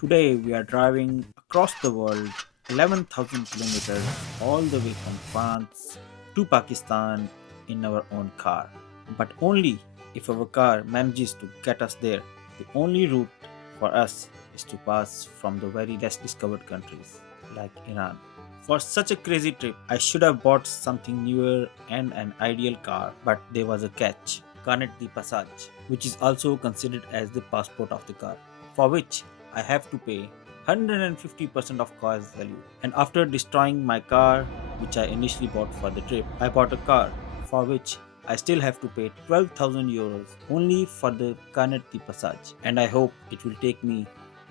Today we are driving across the world 11,000 kilometers all the way from France to Pakistan in our own car. But only if our car manages to get us there. The only route for us is to pass from the very less discovered countries like Iran. For such a crazy trip, I should have bought something newer and an ideal car, but there was a catch. Carnet de Passage, which is also considered as the passport of the car, for which I have to pay 150% of car's value. And after destroying my car, which I initially bought for the trip, I bought a car for which I still have to pay 12,000 euros only for the Carnet de Passage. And I hope it will take me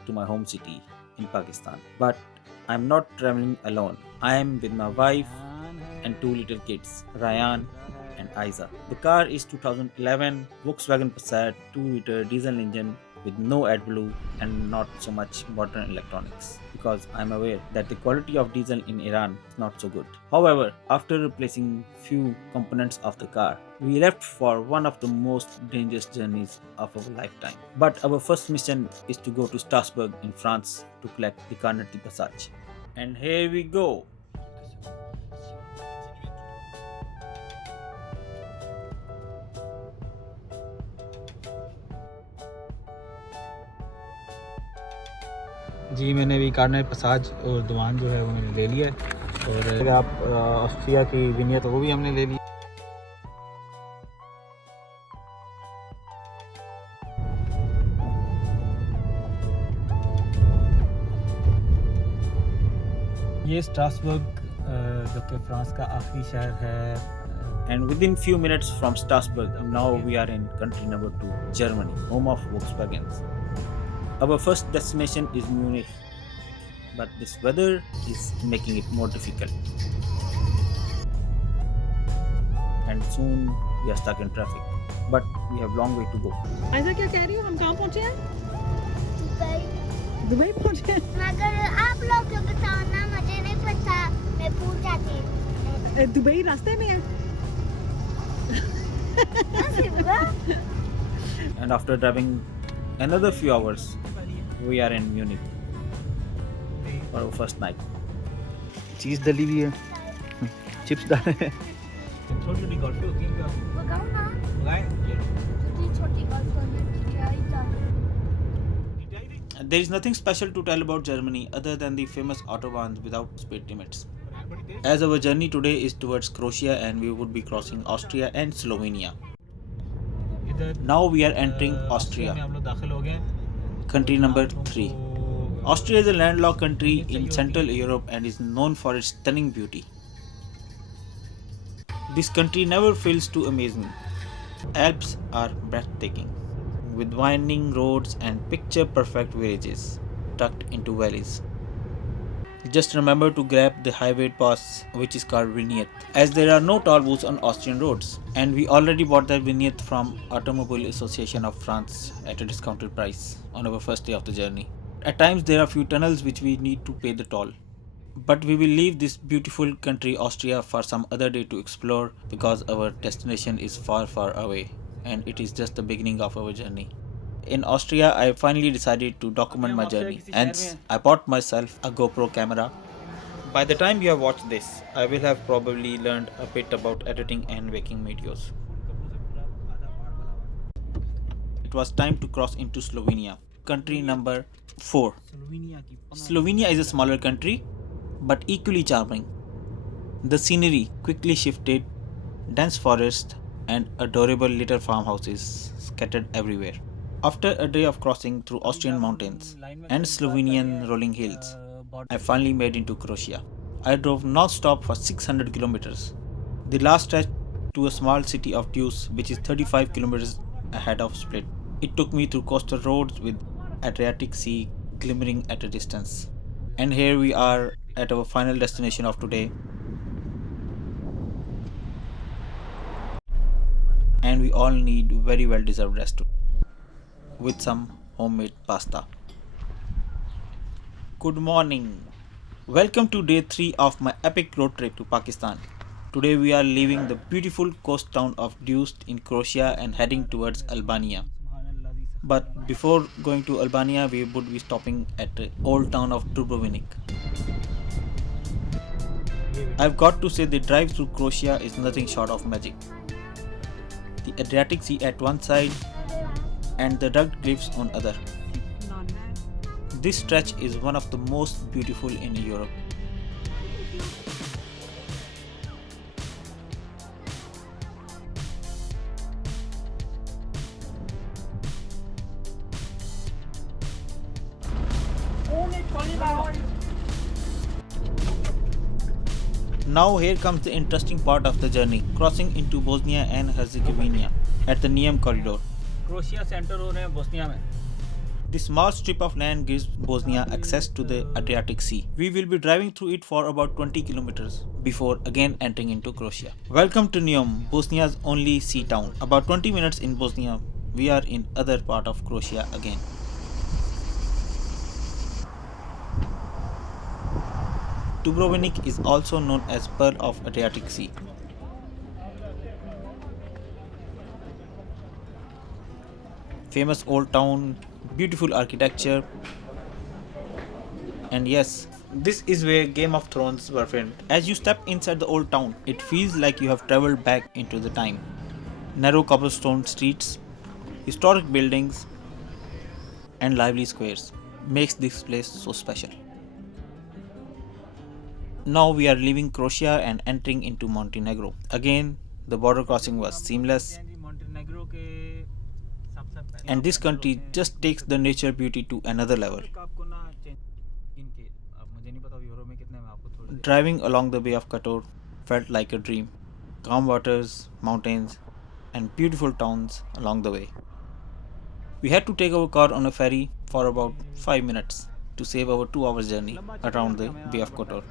to my home city in Pakistan. But I'm not traveling alone. I am with my wife and two little kids, Ryan and Isa. The car is 2011 Volkswagen Passat 2-liter diesel engine with no AdBlue and not so much modern electronics, because I'm aware that the quality of diesel in Iran is not so good. However, after replacing few components of the car, we left for one of the most dangerous journeys of our lifetime. But our first mission is to go to Strasbourg in France to collect the Carnet de Passage. And here we go. जी मैंने अभी कार्नेट पसाज और दीवान जो है वो मैंने ले लिया है और आप ऑस्ट्रिया की विनियत वो भी हमने ले ली। ये स्ट्रासबर्ग जो कि फ्रांस का आखिरी शहर है। And within few minutes from Strasbourg, now we are in country number 2, Germany, home of Volkswagens. Our first destination is Munich, but this weather is making it more difficult. And soon we are stuck in traffic, but we have long way to go. ऐसा क्या कह रही हो? हम कहाँ पहुँचे हैं? Dubai Dubai पहुँचे हैं। मगर आप लोग को बताओ ना, मुझे नहीं पता, मैं भूल जाती। दुबई रास्ते में है। कैसे हुआ? And after driving another few hours, we are in Munich for our first night. चीज़ डली हुई है, चिप्स डाले हैं। छोटी छोटी गोल्फी होती हैं बताओ ना, छोटी gulf There is nothing special to tell about Germany other than the famous autobahns without speed limits. As our journey today is towards Croatia and we would be crossing Austria and Slovenia. Now we are entering Austria, country number 3. Austria is a landlocked country in Central Europe and is known for its stunning beauty. This country never fails to amaze me. Alps are breathtaking, with winding roads and picture-perfect villages tucked into valleys. Just remember to grab the highway pass, which is called vignette, as there are no toll booths on Austrian roads, and we already bought that vignette from Automobile Association of France at a discounted price on our first day of the journey. At times there are few tunnels which we need to pay the toll. But we will leave this beautiful country Austria for some other day to explore, because our destination is far away and it is just the beginning of our journey. In Austria, I finally decided to document my journey, hence I bought myself a GoPro camera. By the time you have watched this, I will have probably learned a bit about editing and making videos. It was time to cross into Slovenia, country number 4. Slovenia is a smaller country, but equally charming. The scenery quickly shifted, dense forest and adorable little farmhouses scattered everywhere. After a day of crossing through Austrian mountains and Slovenian rolling hills, I finally made into Croatia. I drove non-stop for 600 kilometers. The last stretch to a small city of Tuz, which is 35 kilometers ahead of Split. It took me through coastal roads with Adriatic Sea glimmering at a distance. And here we are at our final destination of today. And we all need very well deserved rest with some homemade pasta. Good morning. Welcome to day 3 of my epic road trip to Pakistan. Today we are leaving the beautiful coast town of Dust in Croatia and heading towards Albania. But before going to Albania, we would be stopping at the old town of Dubrovnik. I've got to say the drive through Croatia is nothing short of magic. The Adriatic Sea at one side and the rugged cliffs on other. This stretch is one of the most beautiful in Europe. Now here comes the interesting part of the journey, crossing into Bosnia and Herzegovina at the Neum corridor. Crochet centre हो रहे हैं Bosnia में. This small strip of land gives Bosnia access to the Adriatic Sea. We will be driving through it for about 20 kilometers before again entering into Croatia. Welcome to Neum, Bosnia's only sea town. About 20 minutes in Bosnia, we are in other part of Croatia again. Dubrovnik is also known as Pearl of Adriatic Sea. Famous old town, beautiful architecture, and yes, this is where Game of Thrones were filmed. As you step inside the old town, it feels like you have traveled back into the time. Narrow cobblestone streets, historic buildings, and lively squares makes this place so special. Now we are leaving Croatia and entering into Montenegro. Again, the border crossing was seamless, and this country just takes the nature beauty to another level. Driving along the Bay of Kotor felt like a dream. Calm waters, mountains, and beautiful towns along the way. We had to take our car on a ferry for about 5 minutes to save our 2 hours journey around the Bay of Kotor.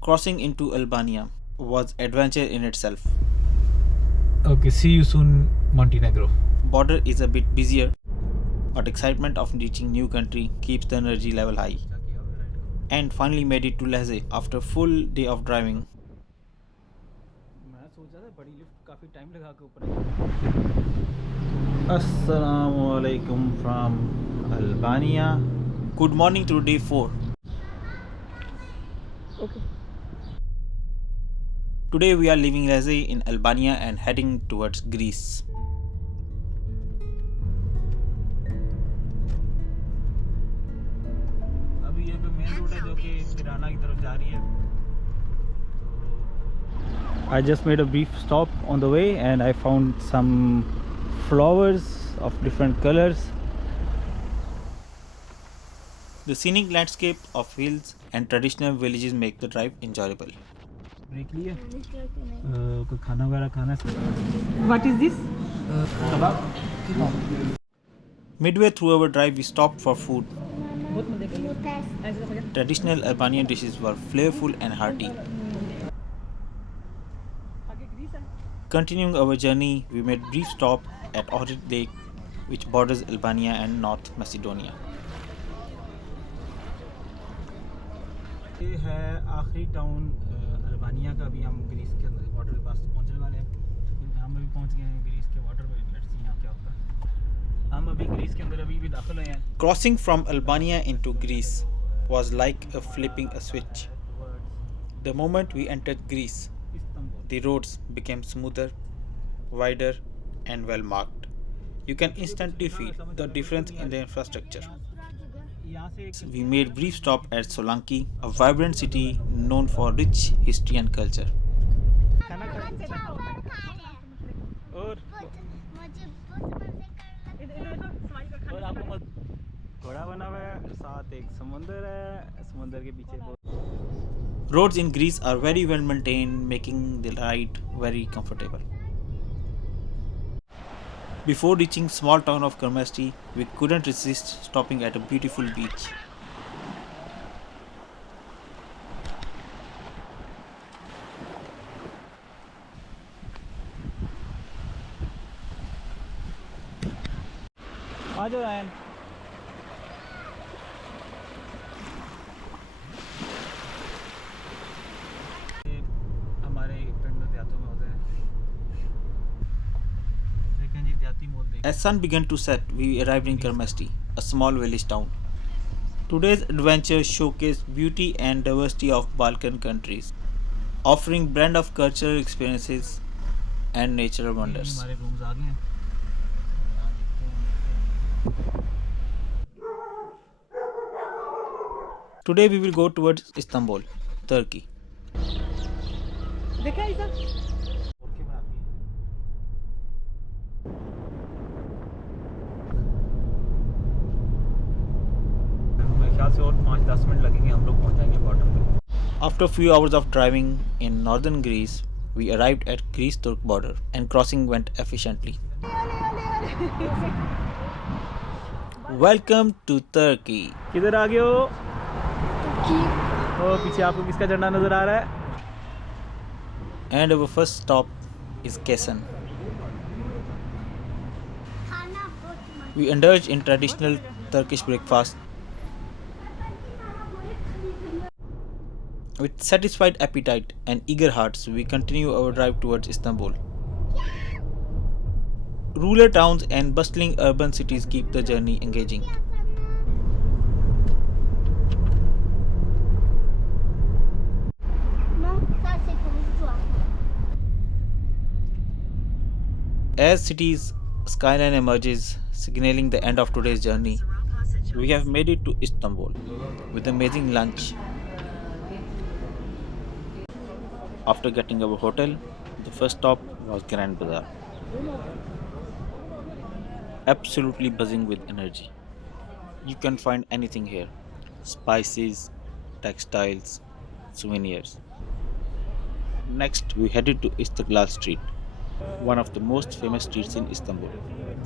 Crossing into Albania was adventure in itself. Okay, see you soon, Montenegro. Border is a bit busier, but excitement of reaching new country keeps the energy level high. And finally made it to Lehze after a full day of driving. Assalamu alaikum from Albania. Good morning to day 4. Okay. Today we are leaving Lehze in Albania and heading towards Greece. I just made a brief stop on the way and I found some flowers of different colors. The scenic landscape of hills and traditional villages make the drive enjoyable. What is this? Midway through our drive, we stopped for food. Traditional Albanian dishes were flavorful and hearty. Continuing our journey, we made brief stop at Ohrid Lake, which borders Albania and North Macedonia. ये है आखिरी town Albania का. भी हम Greece के border के पास पहुंचने वाले हैं. हम अभी पहुंच गए हैं ग्रीस के बॉर्डर पे. लेट्स सी यहाँ क्या होता है. हम अभी ग्रीस के अंदर अभी भी दाखिल हुए हैं. Crossing from Albania into Greece was like a flipping a switch. The moment we entered Greece, the roads became smoother, wider, and well marked. You can instantly feel the difference in the infrastructure. यहाँ से We made brief stop at Solanki, a vibrant city known for rich history and culture. खाना खा और मुझे बहुत मजे कर लगता है। और आपको घोड़ा बना हुआ है, साथ एक समुंदर है, समुंदर के पीछे बहुत Roads in Greece are very well maintained, making the ride very comfortable. Before reaching small town of Kermesti, we couldn't resist stopping at a beautiful beach. आ जाओ रायन। हमारे पिंड देहातों में होते हैं, लेकिन ये देहाती मोल देख As sun began to set, we arrived in Kermesti, a small village town. Today's adventure showcased beauty and diversity of Balkan countries, offering blend of cultural experiences and natural wonders. हमारे रूम्स आ गए हैं। Today we will go towards Istanbul, Turkey. देखा इधर okay बनाती है। मेरे ख्याल से और 5-10 मिनट लगेंगे, हम लोग पहुंच जाएंगे बॉर्डर पे। After a few hours of driving in northern Greece, we arrived at Greece-Turk border and crossing went efficiently. Welcome to Turkey. किधर आ गए हो? ओ पीछे आपको किसका झंडा नजर आ रहा है? And our first stop is Kashan. खाना बहुत मजे। We indulged in traditional Turkish breakfast. With satisfied appetite and eager hearts, we continue our drive towards Istanbul. Rural towns and bustling urban cities keep the journey engaging. Non, ça c'est pour toi. As city's skyline emerges, signaling the end of today's journey, we have made it to Istanbul with amazing lunch. After getting our hotel, the first stop was Grand Bazaar. Absolutely buzzing with energy. You can find anything here: spices, textiles, souvenirs. Next, we headed to Istiklal Street, one of the most famous streets in Istanbul.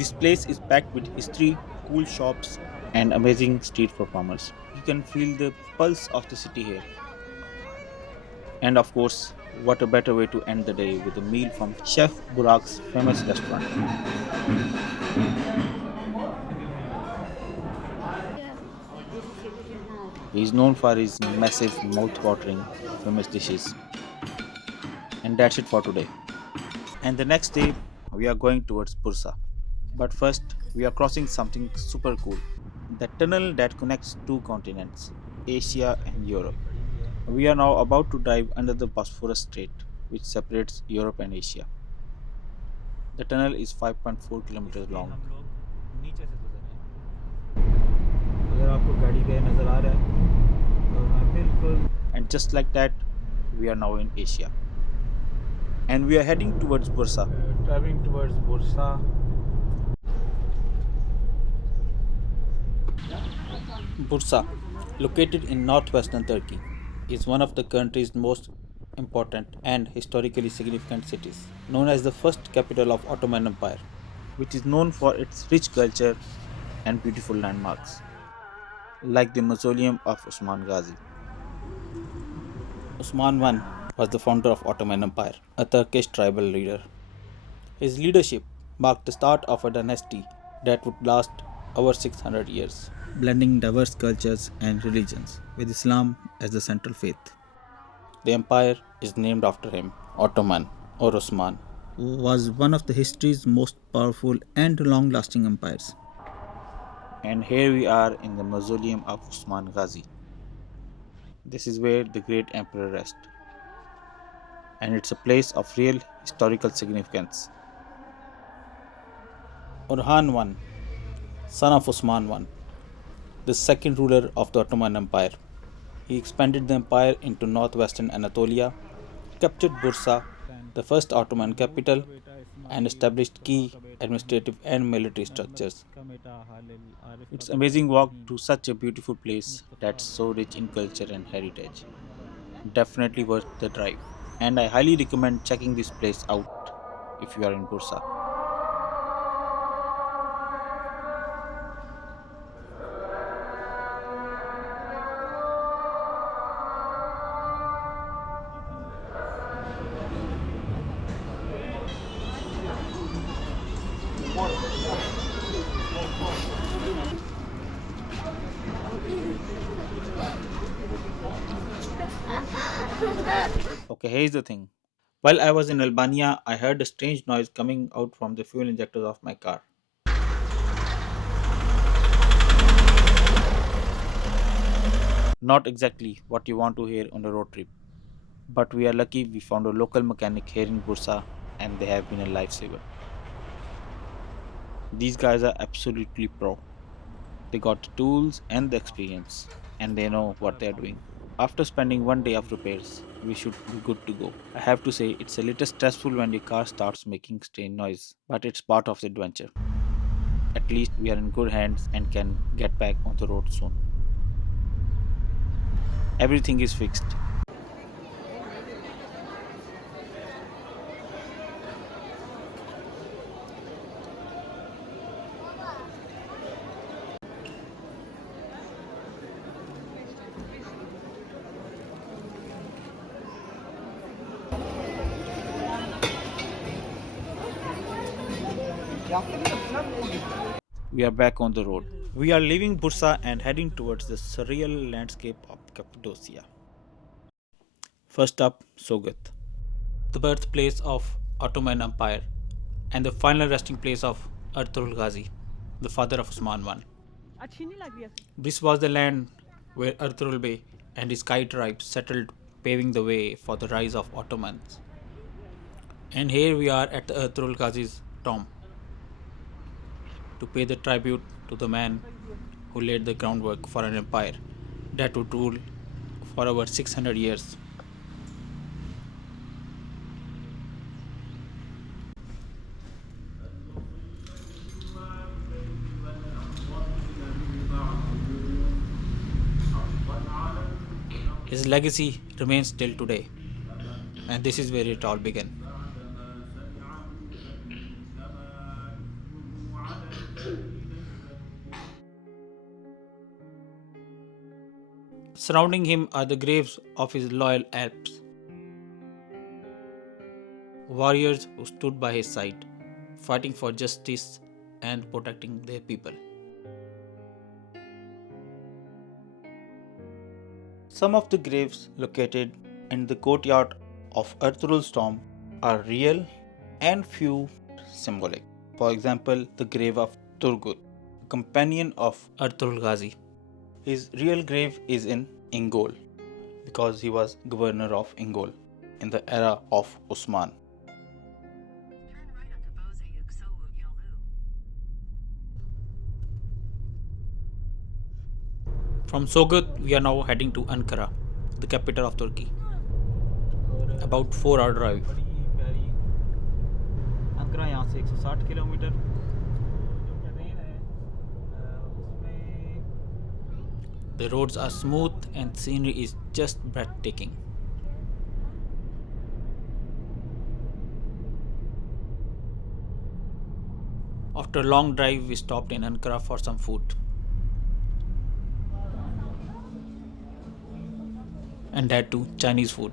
This place is packed with history, cool shops, and amazing street performers. You can feel the pulse of the city here. And of course, what a better way to end the day with a meal from Chef Burak's famous restaurant. He is known for his massive, mouth-watering, famous dishes. And that's it for today. And the next day, we are going towards Bursa. But first, we are crossing something super cool: the tunnel that connects two continents, Asia and Europe. We are now about to dive under the Bosphorus Strait, which separates Europe and Asia. The tunnel is 5.4 kilometers long. हम लोग नीचे से गुजर रहे हैं। अगर आपको गाड़ी गए नजर आ रहा है तो मैं बिल्कुल And just like that, we are now in Asia. And we are heading towards Bursa. traveling towards Bursa. Bursa, located in northwestern Turkey, is one of the country's most important and historically significant cities, known as the first capital of Ottoman Empire, which is known for its rich culture and beautiful landmarks, like the mausoleum of Osman Ghazi. Osman I was the founder of Ottoman Empire, a Turkish tribal leader. His leadership marked the start of a dynasty that would last over 600 years, blending diverse cultures and religions, with Islam as the central faith. The empire is named after him. Ottoman or Osman was one of the history's most powerful and long-lasting empires. And here we are in the mausoleum of Osman Ghazi. This is where the great emperor rests, and it's a place of real historical significance. Orhan I, son of Osman I, the second ruler of the Ottoman Empire. He expanded the empire into northwestern Anatolia, captured Bursa, the first Ottoman capital, and established key administrative and military structures. It's amazing walk to such a beautiful place that's so rich in culture and heritage. Definitely worth the drive. And I highly recommend checking this place out if you are in Bursa. Okay, here's the thing. While I was in Albania, I heard a strange noise coming out from the fuel injectors of my car. Not exactly what you want to hear on a road trip, but we are lucky we found a local mechanic here in Bursa and they have been a lifesaver. These guys are absolutely pro. They got the tools and the experience, and they know what they are doing. After spending one day of repairs, we should be good to go. I have to say, it's a little stressful when your car starts making strange noise, but it's part of the adventure. At least we are in good hands and can get back on the road soon. Everything is fixed. We are back on the road. We are leaving Bursa and heading towards the surreal landscape of Cappadocia. First up, Sogat, the birthplace of Ottoman Empire and the final resting place of Ertugrul Ghazi, the father of Osman I. अच्छी नहीं लग रही है This was the land where Ertugrul Bey and his Kai tribes settled, paving the way for the rise of Ottomans. And here we are at the Ertugrul Ghazi's tomb to pay the tribute to the man who laid the groundwork for an empire that would rule for over 600 years. His legacy remains till today, and this is where it all began. Surrounding him are the graves of his loyal Alps, warriors who stood by his side, fighting for justice and protecting their people. Some of the graves located in the courtyard of Ertugrul's tomb are real and few symbolic. For example, the grave of Turgut, companion of Ertugrul Ghazi. His real grave is in Ingol because he was governor of Ingol in the era of Osman. From Sogut, we are now heading to Ankara, the capital of Turkey. About 4-hour drive. अंकरा यहाँ से 160 kilometre जो train है उसमें The roads are smooth and scenery is just breathtaking. After a long drive, we stopped in Ankara for some food. And that too, Chinese food.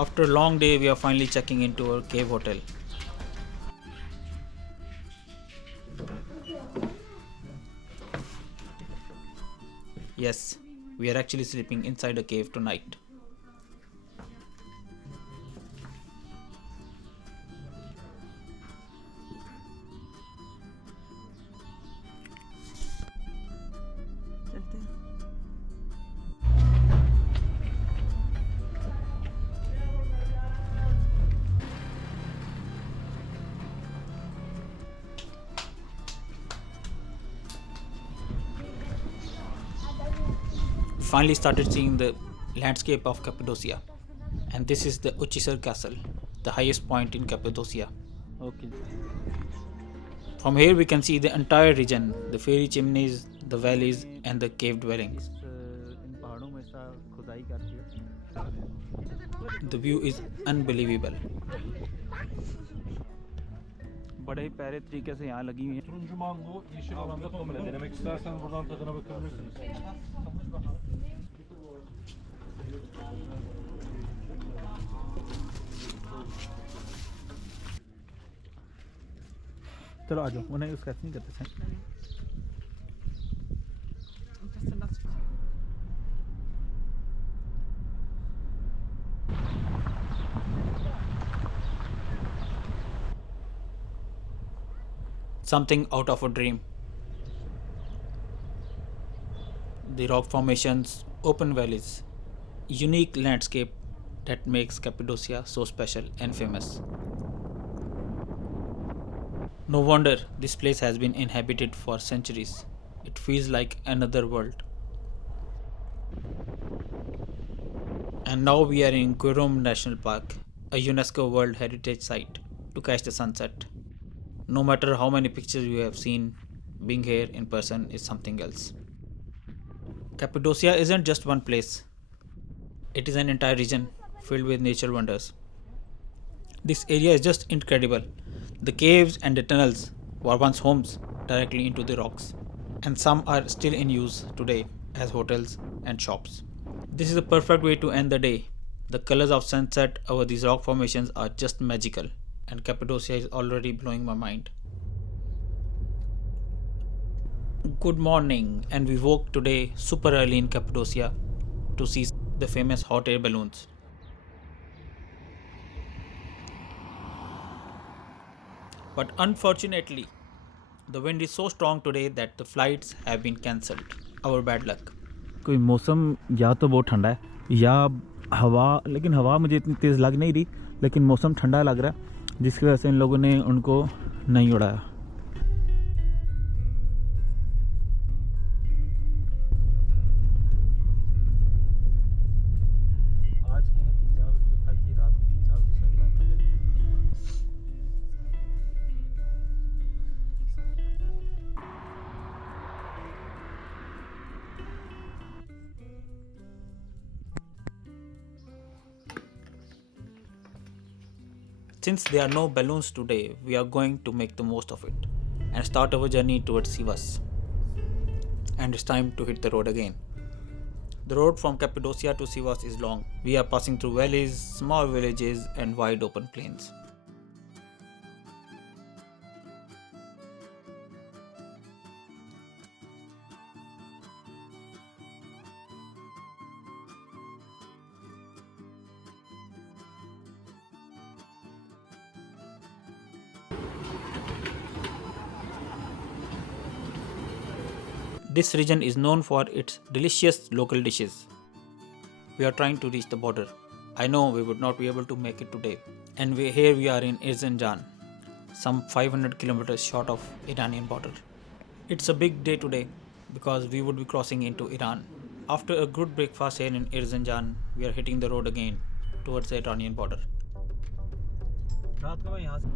After a long day, we are finally checking into our cave hotel. Yes, we are actually sleeping inside a cave tonight. चलते हैं We finally started seeing the landscape of Cappadocia, and this is the Uchisar Castle, the highest point in Cappadocia. Okay. From here, we can see the entire region, the fairy chimneys, the valleys, and the cave dwellings. इन पहाड़ों में ऐसा खुदाई करके The view is unbelievable. बड़े ही प्यारे तरीके से यहाँ लगी हुई हैं. Turuncu mango, yeşil olan da komple. Denemek isterseniz buradan tadına bakabilirsiniz. चलो आ जाओ उन्हें स्केच नहीं करते थे. Just the last Something out of a dream. The rock formations, open valleys, unique landscape that makes Cappadocia so special and famous. No wonder this place has been inhabited for centuries. It feels like another world. And now we are in Gurum National Park, a UNESCO World Heritage Site, to catch the sunset. No matter how many pictures you have seen, being here in person is something else. Cappadocia isn't just one place, it is an entire region filled with nature wonders. This area is just incredible. The caves and the tunnels were once homes directly into the rocks, and some are still in use today as hotels and shops. This is a perfect way to end the day. The colors of sunset over these rock formations are just magical, and Cappadocia is already blowing my mind. Good morning, and we woke today super early in Cappadocia to see the famous hot air balloons. But unfortunately, the wind is so strong today that the flights have been cancelled. Our bad luck. कोई मौसम या तो बहुत ठंडा है या हवा, लेकिन हवा मुझे इतनी तेज़ लग नहीं रही, लेकिन मौसम ठंडा लग रहा है जिसकी वजह से इन लोगों ने उनको नहीं उड़ाया. आज की 3-4 बजे कल की रात की 3-4 बजे से लौटा. Since there are no balloons today, we are going to make the most of it and start our journey towards Sivas. And it's time to hit the road again. The road from Cappadocia to Sivas is long. We are passing through valleys, small villages, and wide open plains. This region is known for its delicious local dishes. We are trying to reach the border. I know we would not be able to make it today. And here we are in Erzincan, some 500 kilometers short of Iranian border. It's a big day today because we would be crossing into Iran. After a good breakfast here in Erzincan, we are hitting the road again towards the Iranian border. रात को मैं यहाँ से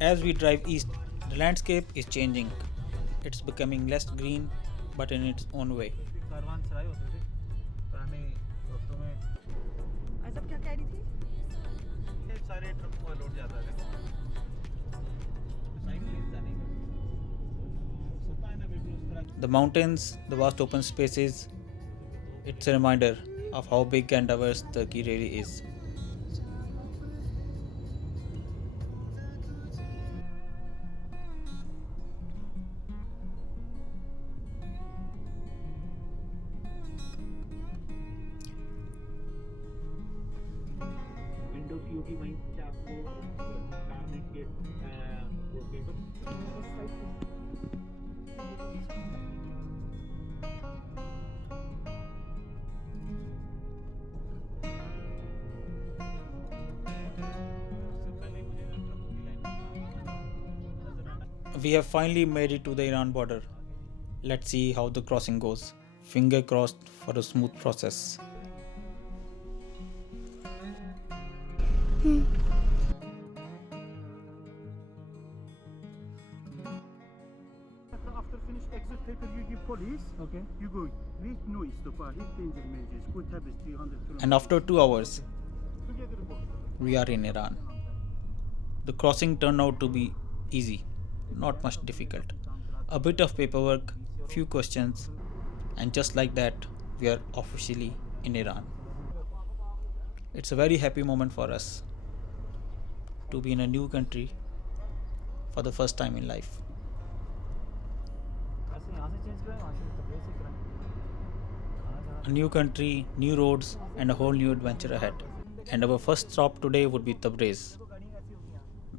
As we drive east, the landscape is changing. It's becoming less green but in its own way. Karwan सराय होते थे पुराने वक्तों में आज अब क्या कह रही थी ये सारे ट्रक को लोड जाता था साइड में जाने का सोता है ना बिल्कुल उस तरह The mountains, the vast open spaces, it's a reminder of how big and diverse Turkey really is. Window CO की वहीं से आपको कार में के वो paper We have finally made it to the Iran border. Let's see how the crossing goes. Finger crossed for a smooth process. After finish exit paper, you give police. Okay. You go. Reach no istopar. Hit danger measures. Go Tabriz 300 kilometers. And after 2 hours, Together go. we are in Iran. The crossing turned out to be easy, not much difficult. A bit of paperwork, few questions, and just like that, we are officially in Iran. It's a very happy moment for us to be in a new country for the first time in life. ऐसे यहाँ से change करें वहाँ से तबरेज़ से करें खाना खाना A new country, new roads, and a whole new adventure ahead. And our first stop today would be Tabriz.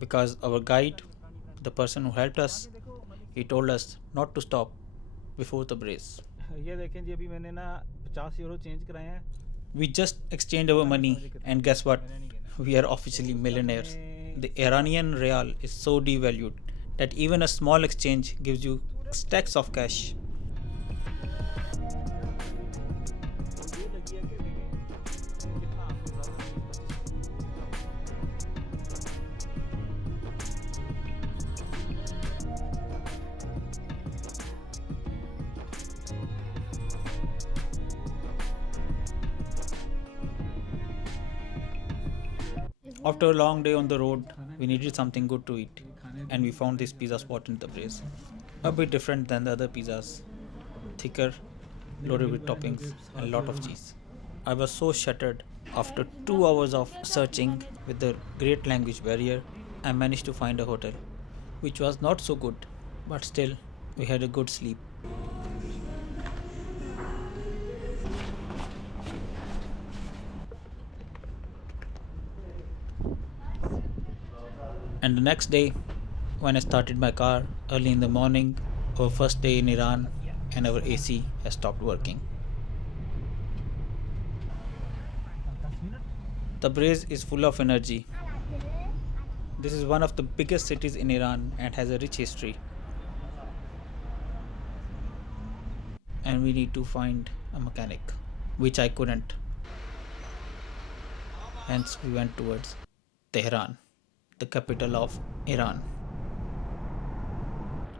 Because our guide, the person who helped us, he told us not to stop before Tabriz. ये देखें जी अभी मैंने ना 50 euro change कराए हैं We just exchanged our money, and guess what? We are officially millionaires. The Iranian rial is so devalued that even a small exchange gives you stacks of cash. ये लगी है कि देखें कितना आपके पास After a long day on the road, we needed something good to eat, and we found this pizza spot in Tabriz. A bit different than the other pizzas, thicker, loaded with toppings, and a lot of cheese. I was so shattered. After 2 hours of searching with the great language barrier, I managed to find a hotel, which was not so good, but still, we had a good sleep. And the next day, when I started my car early in the morning, our first day in Iran, and our AC has stopped working. Tabriz is full of energy. This is one of the biggest cities in Iran and has a rich history. And we need to find a mechanic, which I couldn't. Hence, we went towards Tehran, the capital of Iran.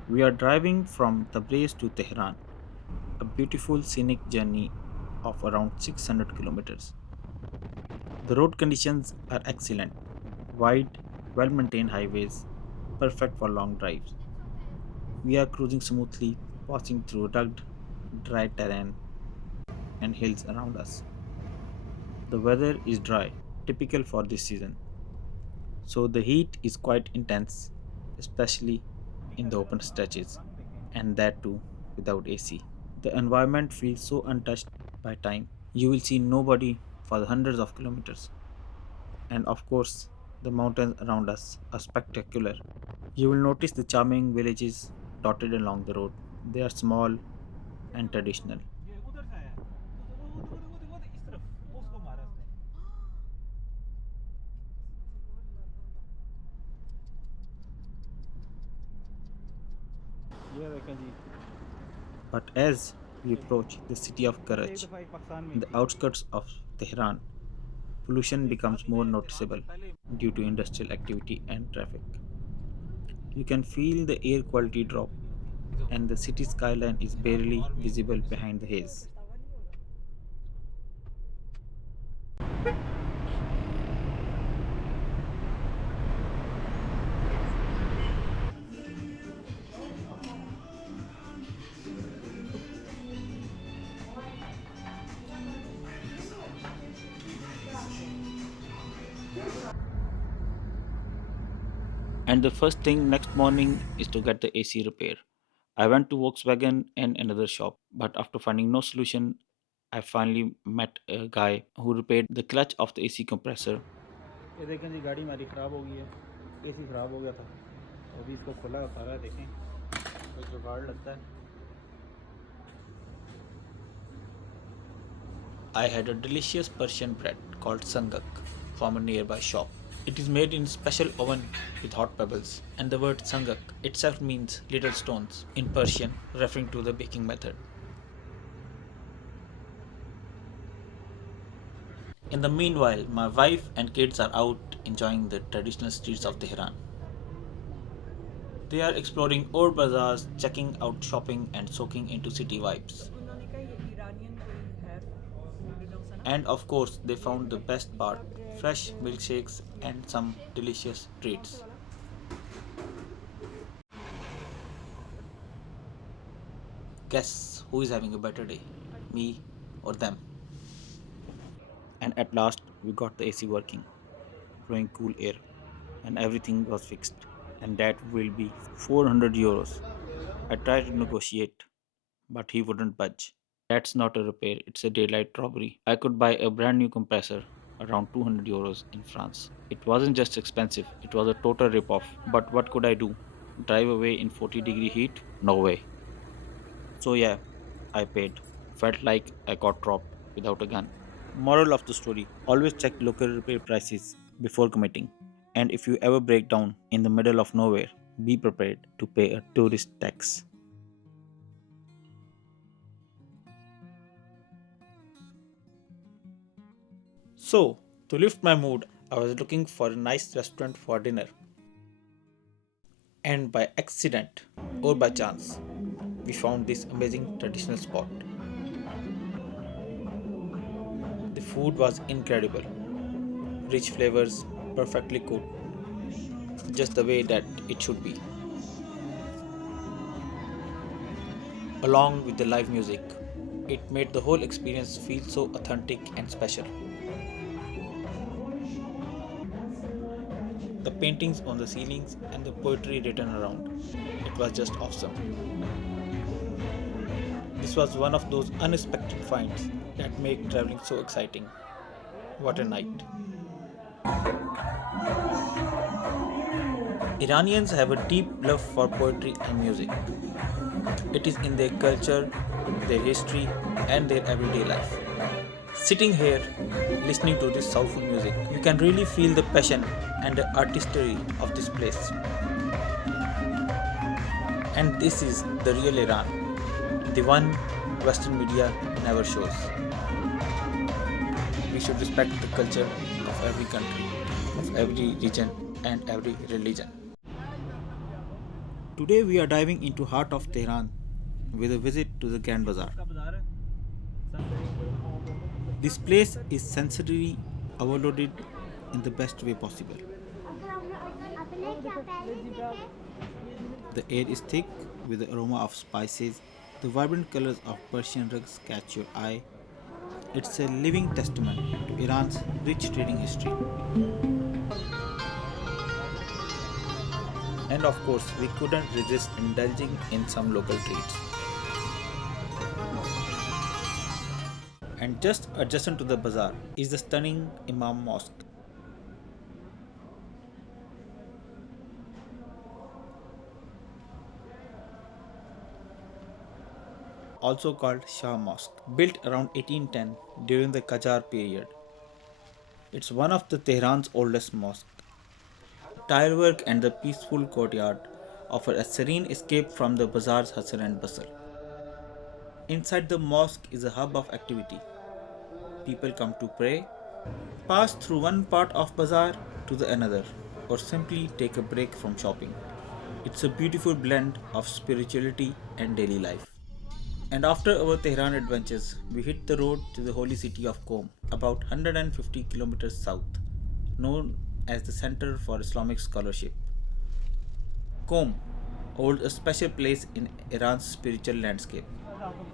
We are driving from Tabriz to Tehran, a beautiful scenic journey of around 600 kilometers. The road conditions are excellent, wide, well maintained highways, perfect for long drives. We are cruising smoothly, passing through rugged, dry terrain and hills around us. The weather is dry, typical for this season, so the heat is quite intense, especially in the open stretches, and that too without AC. The environment feels so untouched by time. You will see nobody for the hundreds of kilometers. And of course, the mountains around us are spectacular. You will notice the charming villages dotted along the road. They are small and traditional. ये उधर से आया वो इस तरफ वो उसको मारा उसने ये देखें जी But as we approach the city of एक Karaj, दफा एक पाकिस्तान में in the outskirts of Tehran, pollution becomes more noticeable due to industrial activity and traffic. You can feel the air quality drop and the city skyline is barely visible behind the haze. And the first thing next morning is to get the AC repair. I went to Volkswagen and another shop, but after finding no solution, I finally met a guy who repaired the clutch of the AC compressor. ये देखें जी गाड़ी हमारी ख़राब हो गई है AC ख़राब हो गया था अभी इसको खुला उतारा है देखें कोई जुगाड़ लगता है I had a delicious Persian bread called sangak from a nearby shop. It is made in special oven with hot pebbles, and the word sangak itself means little stones in Persian, referring to the baking method. In the meanwhile, my wife and kids are out enjoying the traditional streets of Tehran. They are exploring old bazaars, checking out shopping, and soaking into city vibes. उन्होंने कहा ये Iranian कोई है food dosa ना And of course, they found the best part fresh milkshakes and some delicious treats. Guess who is having a better day? Me or them? And at last, we got the AC working, blowing cool air, and everything was fixed. And that will be 400 euros. I tried to negotiate, but he wouldn't budge. That's not a repair, it's a daylight robbery. I could buy a brand new compressor around 200 euros in France. It wasn't just expensive, it was a total rip-off. But what could I do? Drive away in 40-degree heat? No way. So yeah, I paid. Felt like I got robbed without a gun. Moral of the story: always check local repair prices before committing. And if you ever break down in the middle of nowhere, be prepared to pay a tourist tax. So, to lift my mood, I was looking for a nice restaurant for dinner. And by accident or by chance, we found this amazing traditional spot. The food was incredible, rich flavors, perfectly cooked, just the way that it should be. Along with the live music, it made the whole experience feel so authentic and special. The paintings on the ceilings and the poetry written around, it was just awesome. This was one of those unexpected finds that make traveling so exciting. What a night! Iranians have a deep love for poetry and music. It is in their culture, their history, and their everyday life. Sitting here, listening to this soulful music, you can really feel the passion and the artistry of this place. And this is the real Iran, the one Western media never shows. We should respect the culture of every country, of every region, and every religion. Today we are diving into heart of Tehran with a visit to the Grand Bazaar. का बाज़ार है सब This place is sensory overloaded in the best way possible. अपने क्या पहले देखे The air is thick with the aroma of spices. The vibrant colors of Persian rugs catch your eye. It's a living testament to Iran's rich trading history. And of course, we couldn't resist indulging in some local treats. And just adjacent to the bazaar is the stunning Imam Mosque. Also called Shah Mosque, built around 1810 during the Qajar period. It's one of the Tehran's oldest mosques. Tilework and the peaceful courtyard offer a serene escape from the bazaar's hustle and bustle. Inside the mosque is a hub of activity. People come to pray, pass through one part of bazaar to the another, or simply take a break from shopping. It's a beautiful blend of spirituality and daily life. And after our Tehran adventures, we hit the road to the holy city of Qom, about 150 kilometers south, known as the Center for Islamic Scholarship. Qom holds a special place in Iran's spiritual landscape.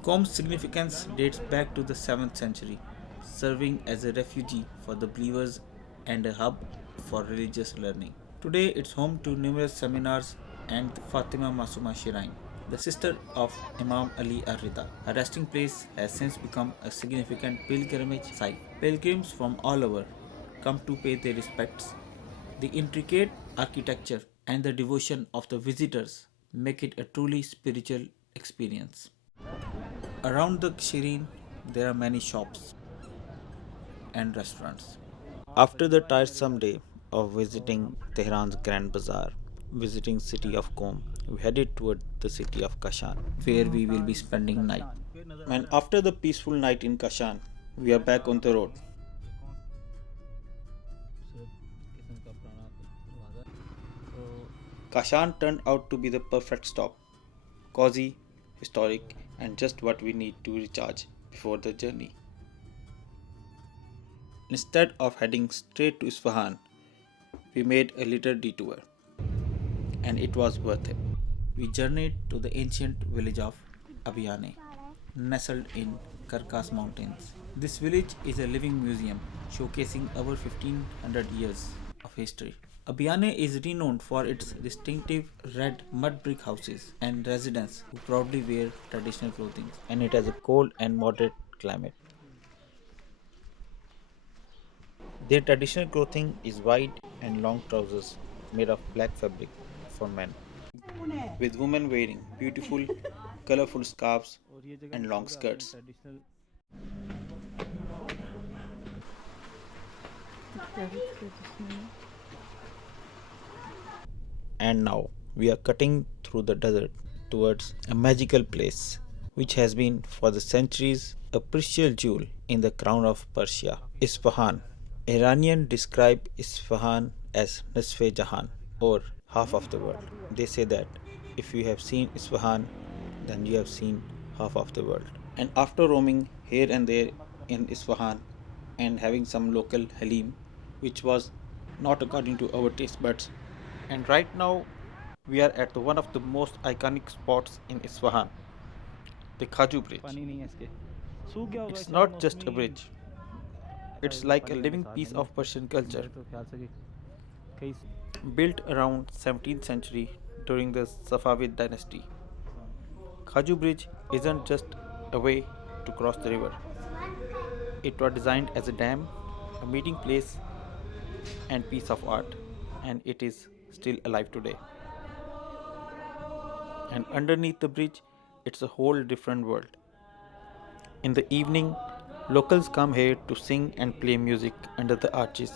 Qom's significance dates back to the 7th century, serving as a refuge for the believers and a hub for religious learning. Today, it's home to numerous seminars and the Fatima Masuma Shrine, the sister of Imam Ali Ar-Rida. Her resting place has since become a significant pilgrimage site. Pilgrims from all over come to pay their respects. The intricate architecture and the devotion of the visitors make it a truly spiritual experience. Around the Shirin, there are many shops and restaurants. After the tiresome day of visiting Tehran's Grand Bazaar, visiting city of Qom, we headed toward the city of Kashan, where we will be spending night. And after the peaceful night in Kashan, we are back on the road. Kashan turned out to be the perfect stop. Cozy, historic, and just what we need to recharge before the journey. Instead of heading straight to Isfahan, we made a little detour, and it was worth it. We journeyed to the ancient village of Abyaneh, nestled in Karkas Mountains. This village is a living museum showcasing over 1500 years of history. Abyaneh is renowned for its distinctive red mud brick houses and residents who proudly wear traditional clothing, and it has a cold and moderate climate. Their traditional clothing is white and long trousers made of black fabric for men, with women wearing beautiful, colorful scarves and long skirts. And now we are cutting through the desert towards a magical place which has been for the centuries a precious jewel in the crown of Persia, Isfahan. Iranians describe Isfahan as Nisfe Jahan or half of the world. They say that if you have seen Isfahan, then you have seen half of the world. And after roaming here and there in Isfahan and having some local halim, which was not according to our taste buds, and right now we are at one of the most iconic spots in Isfahan, the Khaju Bridge. It's not just a bridge, it's like a living piece of Persian culture, built around 17th century during the Safavid dynasty. Khaju Bridge isn't just a way to cross the river. It was designed as a dam, a meeting place, and piece of art, and it is still alive today. And underneath the bridge, it's a whole different world. In the evening, locals come here to sing and play music under the arches.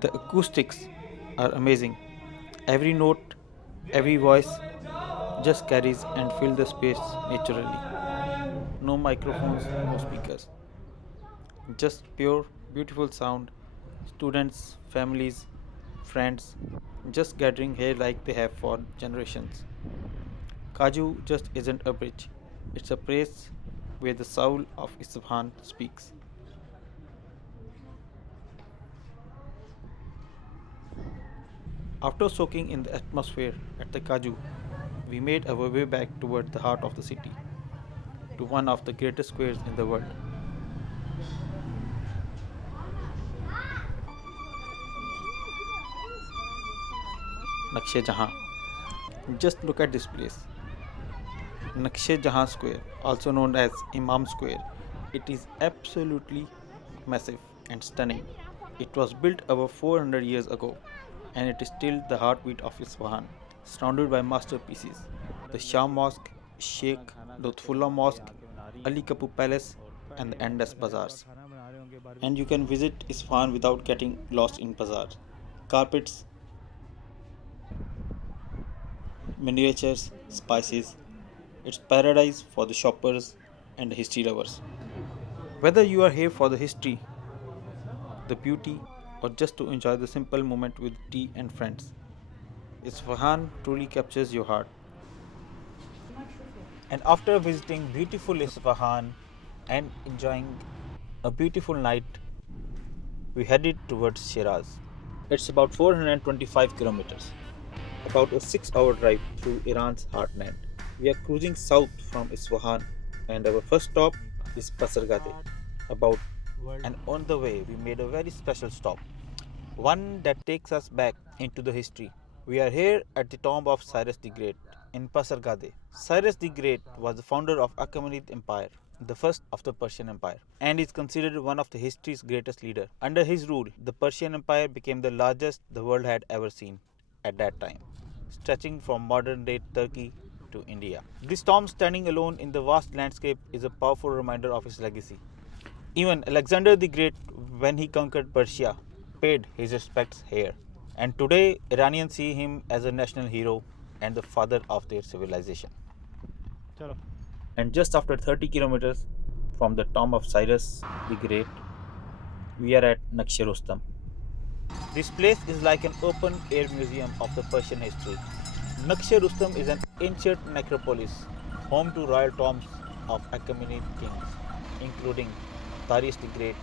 The acoustics are amazing. Every note, every voice just carries and fills the space naturally. No microphones, no speakers. Just pure, beautiful sound. Students, families, friends, just gathering here like they have for generations. Kaju just isn't a bridge, it's a place where the soul of Isfahan speaks. After soaking in the atmosphere at the Kaju, we made our way back toward the heart of the city, to one of the greatest squares in the world. Nakshe Jahan. Just look at this place. Nakshe Jahan Square, also known as Imam Square. It is absolutely massive and stunning. It was built over 400 years ago and it is still the heartbeat of Isfahan, surrounded by masterpieces. The Shah Mosque, Sheikh Lutfullah Mosque, Ali Kapu Palace, and the endless bazaars. And you can visit Isfahan without getting lost in bazaar. Carpets, miniatures, spices. It's paradise for the shoppers and the history lovers. Whether you are here for the history, the beauty, or just to enjoy the simple moment with tea and friends, Isfahan truly captures your heart. And after visiting beautiful Isfahan and enjoying a beautiful night, we headed towards Shiraz. It's about 425 kilometers, about a 6-hour drive through Iran's heartland. We are cruising south from Isfahan, and our first stop is Pasargade. About and on the way, we made a very special stop, one that takes us back into the history. We are here at the tomb of Cyrus the Great in Pasargade. Cyrus the Great was the founder of Achaemenid Empire, the first of the Persian Empire, and is considered one of the history's greatest leaders. Under his rule, the Persian Empire became the largest the world had ever seen at that time, stretching from modern-day Turkey to India. This tomb standing alone in the vast landscape is a powerful reminder of his legacy. Even Alexander the Great, when he conquered Persia, paid his respects here. And today, Iranians see him as a national hero and the father of their civilization. चलो And just after 30 kilometers from the tomb of Cyrus the Great, we are at Naksha. This place is like an open air museum of the Persian history. Naksha is an ancient necropolis home to royal tombs of Achaemenid kings, including Darius the Great,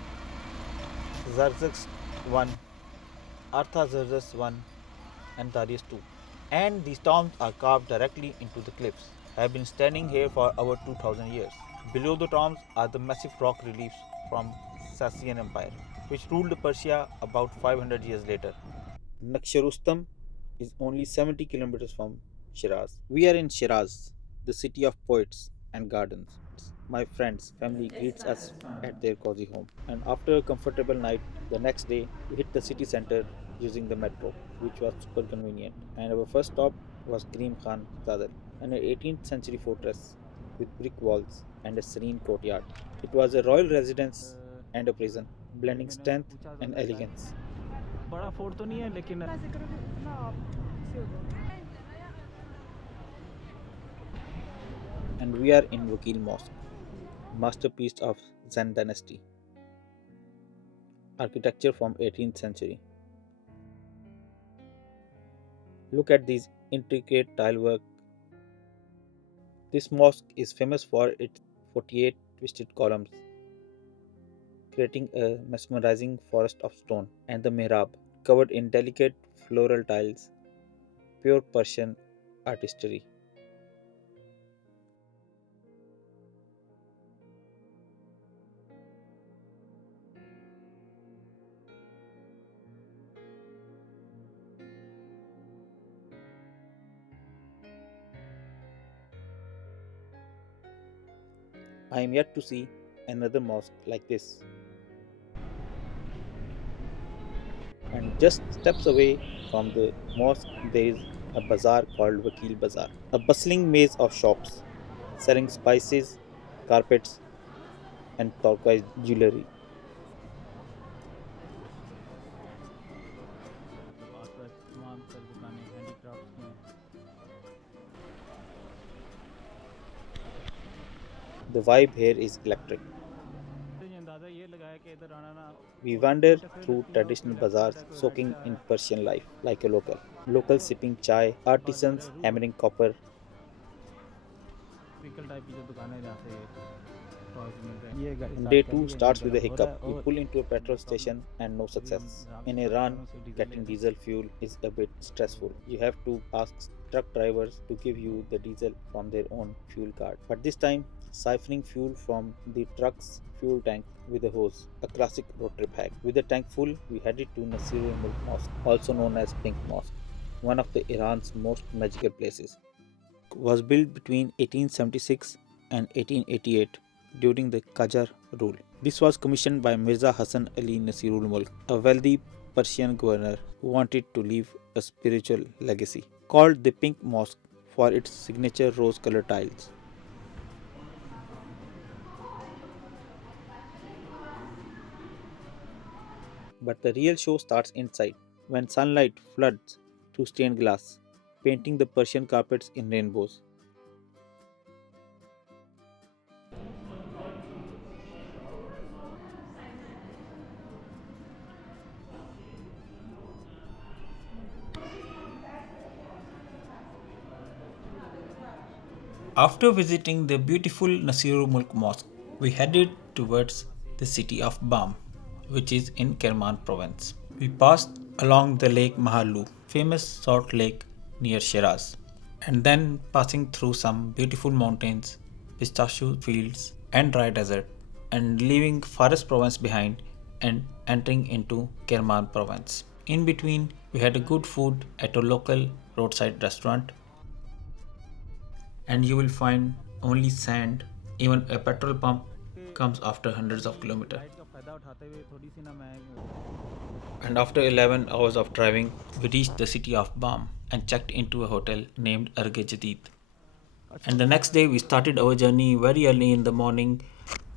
Xerxes I, Artaxerxes I, and Darius II. And these tombs are carved directly into the cliffs, have been standing here for over 2000 years. Below the tombs are the massive rock reliefs from Sassanian Empire, which ruled Persia about 500 years later. Naksha is only 70 kilometers from Shiraz. We are in Shiraz, the city of poets and gardens. My friends, family greets us at their cozy home. And after a comfortable night, the next day we hit the city center using the metro, which was super convenient. And our first stop was Karim Khan Zadar, an 18th century fortress with brick walls and a serene courtyard. It was a royal residence and a prison, blending strength पूछा तो and लगा है elegance. बड़ा fort तो नहीं है लेकिन And we are in Wakil Mosque, masterpiece of Zen dynasty, architecture from 18th century. Look at these intricate tilework. This mosque is famous for its 48 twisted columns, creating a mesmerizing forest of stone, and the mihrab, covered in delicate floral tiles, pure Persian artistry. I am yet to see another mosque like this. And just steps away from the mosque, there is a bazaar called Wakil Bazaar, a bustling maze of shops selling spices, carpets, and turquoise jewelry. आसपास तमाम सारी दुकानें handicraft की हैं The vibe here is electric. तो ये अंदाज़ा ये लगाया कि इधर आना ना We wander through traditional bazaars, soaking in Persian life like a local. Locals sipping chai, artisans hammering copper. Pickle type की जो दुकानें जहाँ से पाउच मिलते हैं ये गाड़ी Day स्टार्ट 2 करनी है starts यहीं with a पे हो रहा hiccup. है We और pull into a petrol station and no success. In Iran, getting diesel fuel is a bit stressful. You have to ask truck drivers to give you the diesel from their own fuel card. But this time, siphoning fuel from the truck's fuel tank with a hose, a classic road trip hack. With the tank full, we headed to Nasirul Mulk Mosque, also known as Pink Mosque, one of the Iran's most magical places. Was built between 1876 and 1888 during the Qajar rule. This was commissioned by Mirza Hassan Ali Nasirul Mulk, a wealthy Persian governor who wanted to leave a spiritual legacy. Called the Pink Mosque for its signature rose colored tiles. But the real show starts inside, when sunlight floods through stained glass, painting the Persian carpets in rainbows. After visiting the beautiful Nasirul Mulk Mosque, we headed towards the city of Bam, which is in Kerman province. We passed along the lake Mahalu, famous salt lake near Shiraz, and then passing through some beautiful mountains, pistachio fields, and dry desert, and leaving Faras province behind and entering into Kerman province. In between, we had a good food at a local roadside restaurant, and you will find only sand. Even a petrol pump comes after hundreds of kilometers. And after 11 hours of driving, we reached the city of Bam and checked into a hotel named Arge Jadid. And the next day we started our journey very early in the morning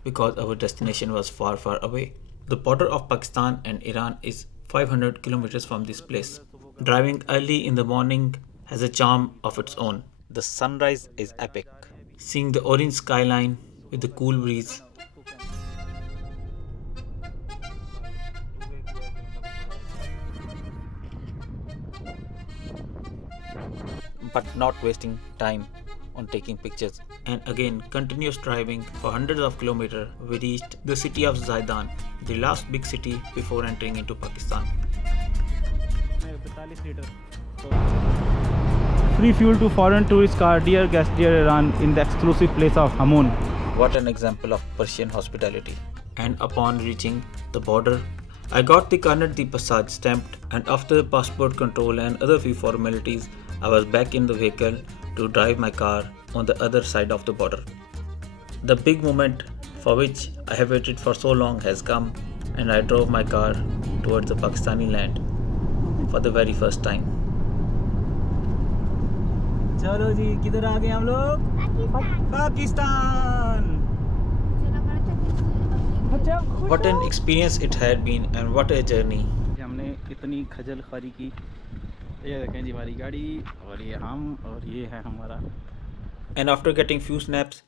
because our destination was far away. The border of Pakistan and Iran is 500 kilometers from this place. Driving early in the morning has a charm of its own. The sunrise is epic. Seeing the orange skyline with the cool breeze. But not wasting time on taking pictures. And again, continuous driving for hundreds of kilometers, we reached the city of Zaidan, the last big city before entering into Pakistan. Free fuel to foreign tourist car, dear guest, dear Iran, in the exclusive place of Hamun. What an example of Persian hospitality. And upon reaching the border, I got the Karnat the Passage stamped, and after passport control and other few formalities, I was back in the vehicle to drive my car on the other side of the border. The big moment for which I have waited for so long has come, and I drove my car towards the Pakistani land for the very first time. चलो जी किधर आ गए हम लोग Pakistan What an experience it had been, and what a journey. हमने इतनी खजल खारी की. ये देखें जी हमारी गाड़ी और ये हम और ये है हमारा. And after getting few snaps,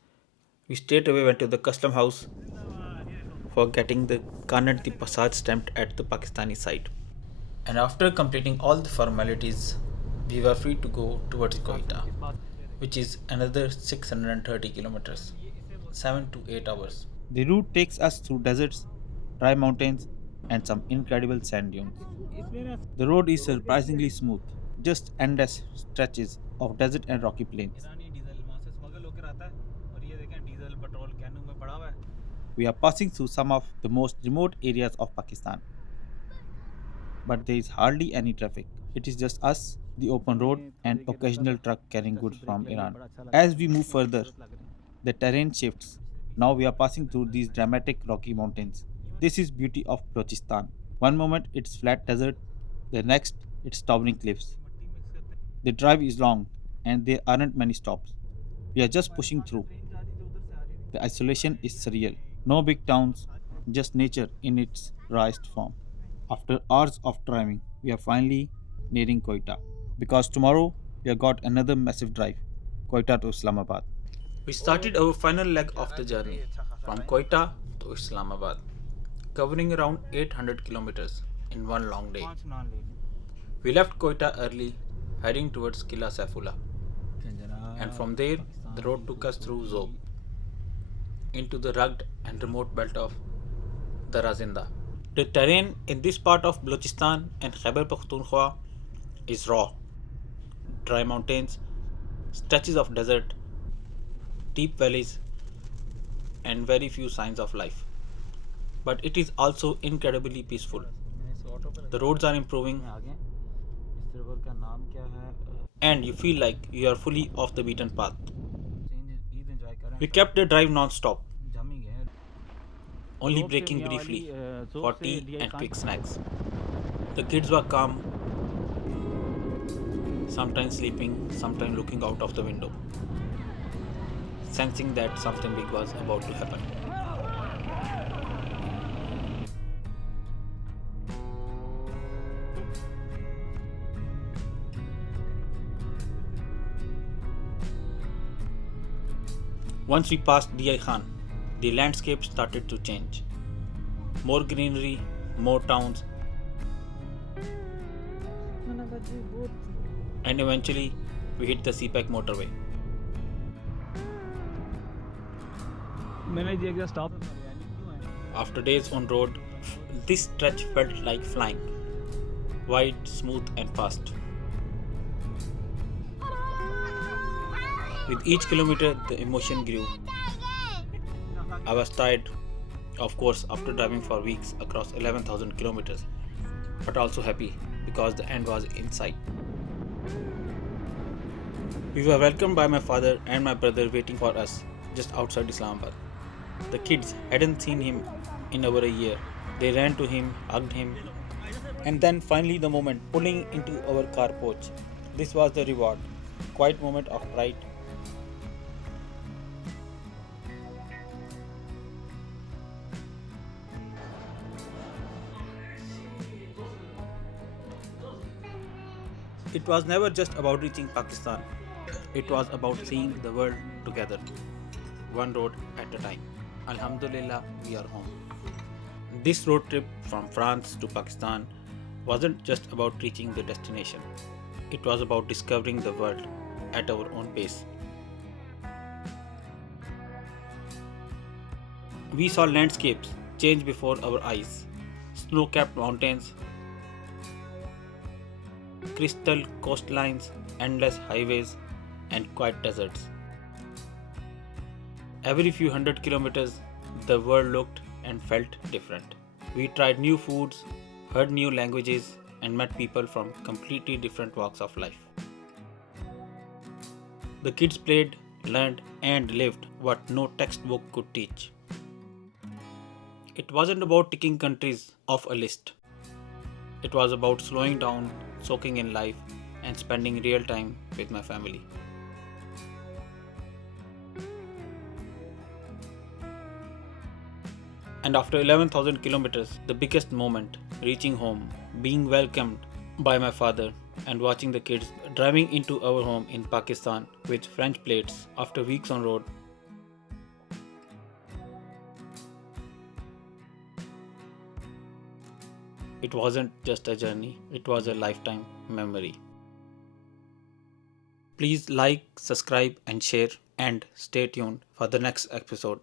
we straight away went to the custom house for getting the Karnat the Passage stamped at the Pakistani side. And after completing all the formalities, we were free to go towards Quetta, which is another 630 kilometers, 7 to 8 hours. The route takes us through deserts, dry mountains, and some incredible sand dunes. The road is surprisingly smooth, just endless stretches of desert and rocky plains. We are passing through some of the most remote areas of Pakistan, but there is hardly any traffic. It is just us, the open road, and occasional truck carrying goods from Iran. As we move further, the terrain shifts. Now we are passing through these dramatic rocky mountains. This is beauty of Balochistan. One moment it's flat desert, the next it's towering cliffs. The drive is long and there aren't many stops. We are just pushing through. The isolation is surreal. No big towns, just nature in its rawest form. After hours of driving, we are finally nearing Quetta. Because tomorrow we have got another massive drive, Quetta to Islamabad. We started our final leg of the journey from Quetta to Islamabad, covering around 800 kilometers in one long day. We left Quetta early, heading towards Qila Saifullah, and from there the road took us through Zob into the rugged and remote belt of Darazinda. The terrain in this part of Balochistan and Khyber Pakhtunkhwa is raw, dry mountains, stretches of desert, deep valleys, and very few signs of life. But it is also incredibly peaceful. The roads are improving, and you feel like you are fully off the beaten path. We kept the drive non-stop, only breaking briefly for tea and quick snacks. The kids were calm, sometimes sleeping, sometimes looking out of the window, sensing that something big was about to happen. Once we passed Diyai Khan, the landscape started to change. More greenery, more towns, and eventually we hit the CPEC motorway. मैंने दिया कि stop. After days on road, this stretch felt like flying. Wide, smooth, and fast. With each kilometer, the emotion grew. I was tired, of course, after driving for weeks across 11,000 kilometers, but also happy because the end was in sight. We were welcomed by my father and my brother waiting for us just outside Islamabad. The kids hadn't seen him in over a year. They ran to him, hugged him, and then finally the moment pulling into our car porch. This was the reward. Quiet moment of pride. It was never just about reaching Pakistan. It was about seeing the world together, one road at a time. Alhamdulillah, we are home. This road trip from France to Pakistan wasn't just about reaching the destination. It was about discovering the world at our own pace. We saw landscapes change before our eyes, snow-capped mountains, crystal coastlines, endless highways, and quiet deserts. Every few hundred kilometers, the world looked and felt different. We tried new foods, heard new languages, and met people from completely different walks of life. The kids played, learned, and lived what no textbook could teach. It wasn't about ticking countries off a list. It was about slowing down, soaking in life, and spending real time with my family. And after 11,000 kilometers, the biggest moment, reaching home, being welcomed by my father, and watching the kids driving into our home in Pakistan with French plates after weeks on road. It wasn't just a journey, it was a lifetime memory. Please like, subscribe, and share, and stay tuned for the next episode.